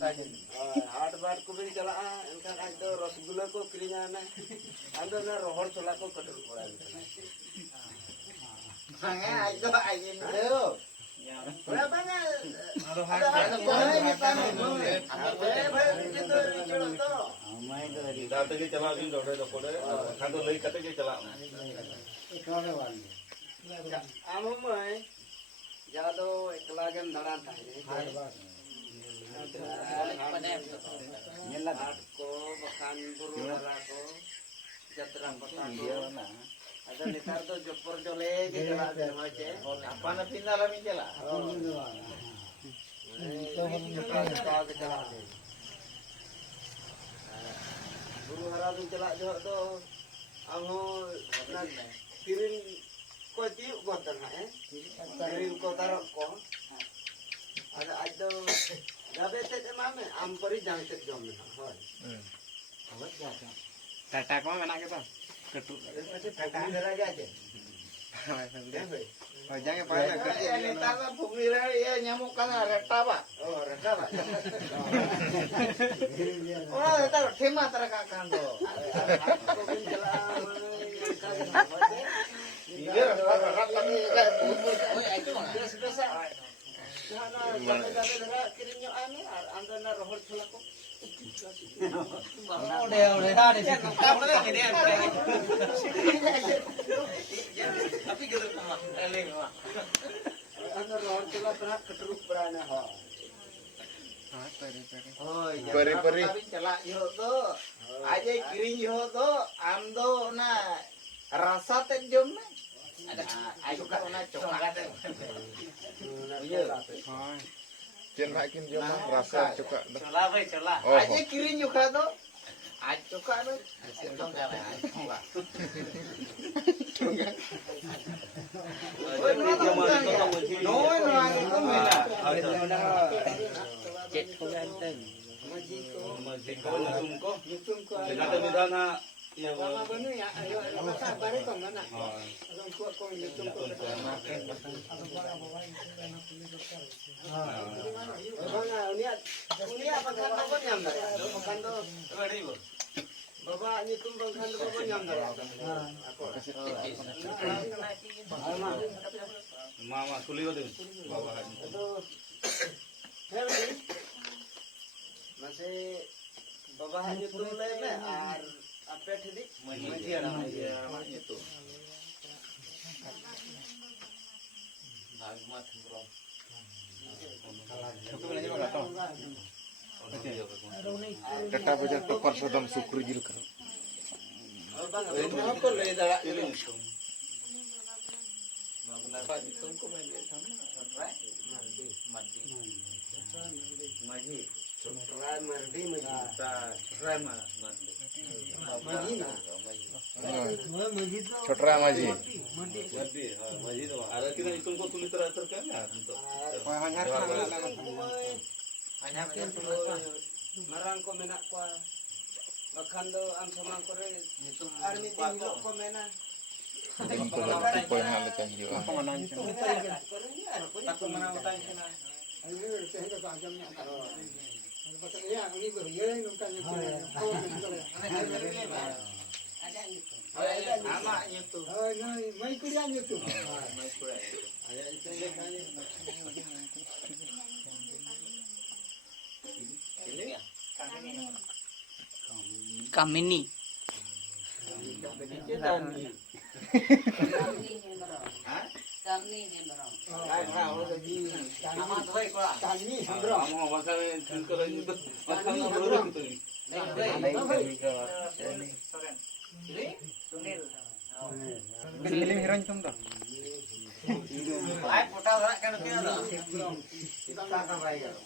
हाट बाट को भी चला एनखान आज दो रसगुल्ला को किरिंगा ना आंदो ना रोहर छोला को कटर पड़ा Sange ayo ayo dulu. Berapa nya? Ada boleh kita nih. Gitu dulu tuh. मैं तो दांत के चला दिन डोडे तो कोडे खादो लई कते के चला Kore wali. आमो मैं जादो एकला गन धड़ा था Nyelak. हाट को बखान बुरु वाला को जतरा पता को ada netar to jopor jole ke चला दे मचे Apa na pindah lami jela? के चला दे बुरु हरा भी चला जो तो आमो ना किरिन को ती गोतन है किरिन को तारो को ada आज तो जाबे ते मामे आम परी जांग ते जम ना होय Awak jaga. Tatak mah menak kita. Ketuk. Kakak ada aja aja. Oh, jangan pada Ya netar na pumira ya nyamuk kana reta ba. Oh, rasa Pak. Oh, netar thema tara ka kando. Aku pun jalan Bibir rat lami ka umur. oh, itu mah. Biasa-biasa. Sana gabe-gabe dara kirimnya ane, anda na rohor chola ko. Tapi gitu mah. Eleng mah. Anda rohor chola pernah keteruk berana ha. Oh, Peri-peri. Tapi celak yo to. Aja kiring yo to, amdo na rasa teh jom na. Ada ayo ka na coklat. Iya. Jen makin jom rasa cuka. Cola bae cola. Oh. Aja kiring yo ka to. Aja coka to. Sentong kala. No, itu mena. Cek ko ganten. Maji ko nyutum ko. Kata bidana ya Mama benu ya, ayo masa bare kong mana. Along ko ko nyutum ko. Bana unia apa kan apa nyam dah. Makan do. Baba nyitum bangkan do baba nyam dah. Aku. Mama kuliah deh. Baba itu. Masih baba nyitum le me ar apa tadi? Maji ada itu. Agmat bro. Kata bajar tokar sedang syukur jil karo. Ini ko le dala ini. Bapak nyutum ko main sama. Maji. Try mardi maji. Try mandi. Maji na. छोटरा माझी Mardi, maji tu. Ada kita hitung ko tulis teratur kan ya untuk. Hanya Marang ko menak ko. Makan do am samang ko re. Army tinggal ko mena. Belum pulang tipe yang ada canggih. Aku mana utang sana. Ama nyetu. Mai kuliah nyetu. Mai kuliah. Ada itu le kan. Kamini. Kamu makan kalau itu makan baru gitu. Giling hiron cum dah. Baik potak rak kan kena to.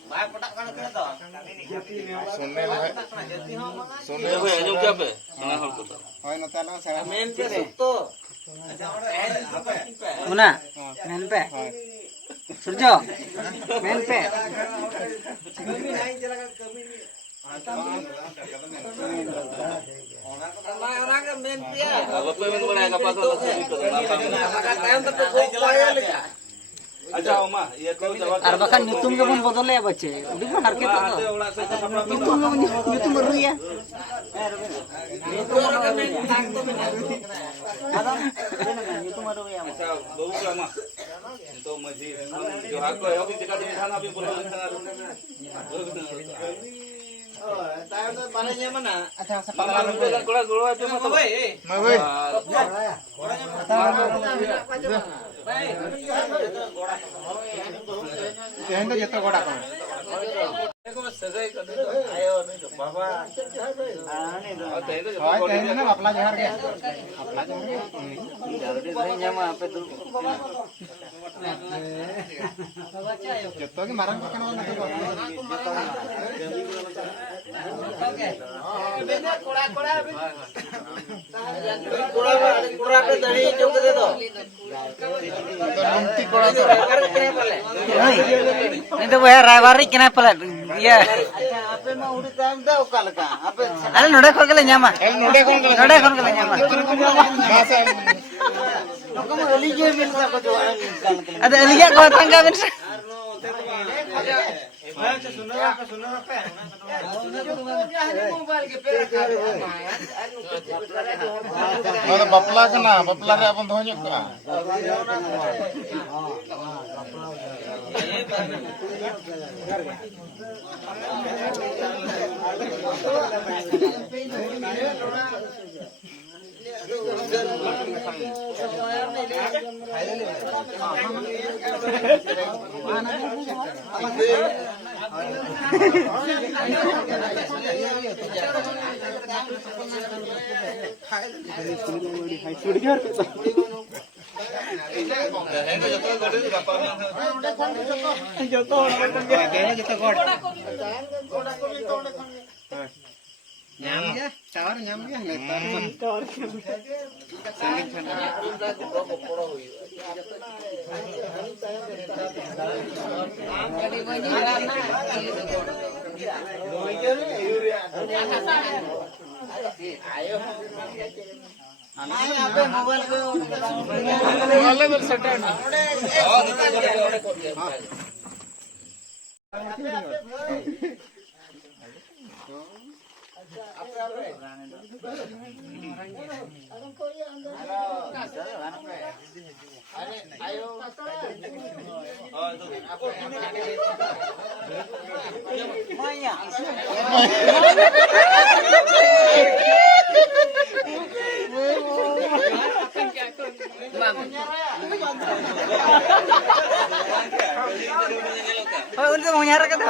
Baik potak kan kena to. Sunel hai. Jati ho manga. Sunel Apa yang jawab apa? Tengah hal tu. Hoy nota na sa. Main pe to. Acha ora apa? Mana? Main pe. Surjo. Main pe. Kami naik jalan kami ni. Orang kan main pia. Kalau pengen mulai apa tu? Maka kalian tetap upaya lagi. Aja Oma, iya kau jawab. Ar bakan nyutum ge bon bodol ya bace. Udah mah harket Ada to. ulah saya sampai Nyutum ge nyutum baru ya. Nyutum baru ya. Aja bau lah mah. Untuk masih jo aku ya bin dekat di sana bin pulang di sana. Oh, tayo to paranya mana? Pengalaman kita keluar keluar aja mah. Ayo nih Bapak. Itu bayar rewari kena pelat. Iya. Apa mau udah time dah ukalka. Apa Ada node kon kele nyama. Node kon kele nyama. kamu elige minta ko jualan kan. Ada liga ko tangga min. Mana bapla kena, bapla re abang dohnya ka. Oh, untuk mau nyara kata.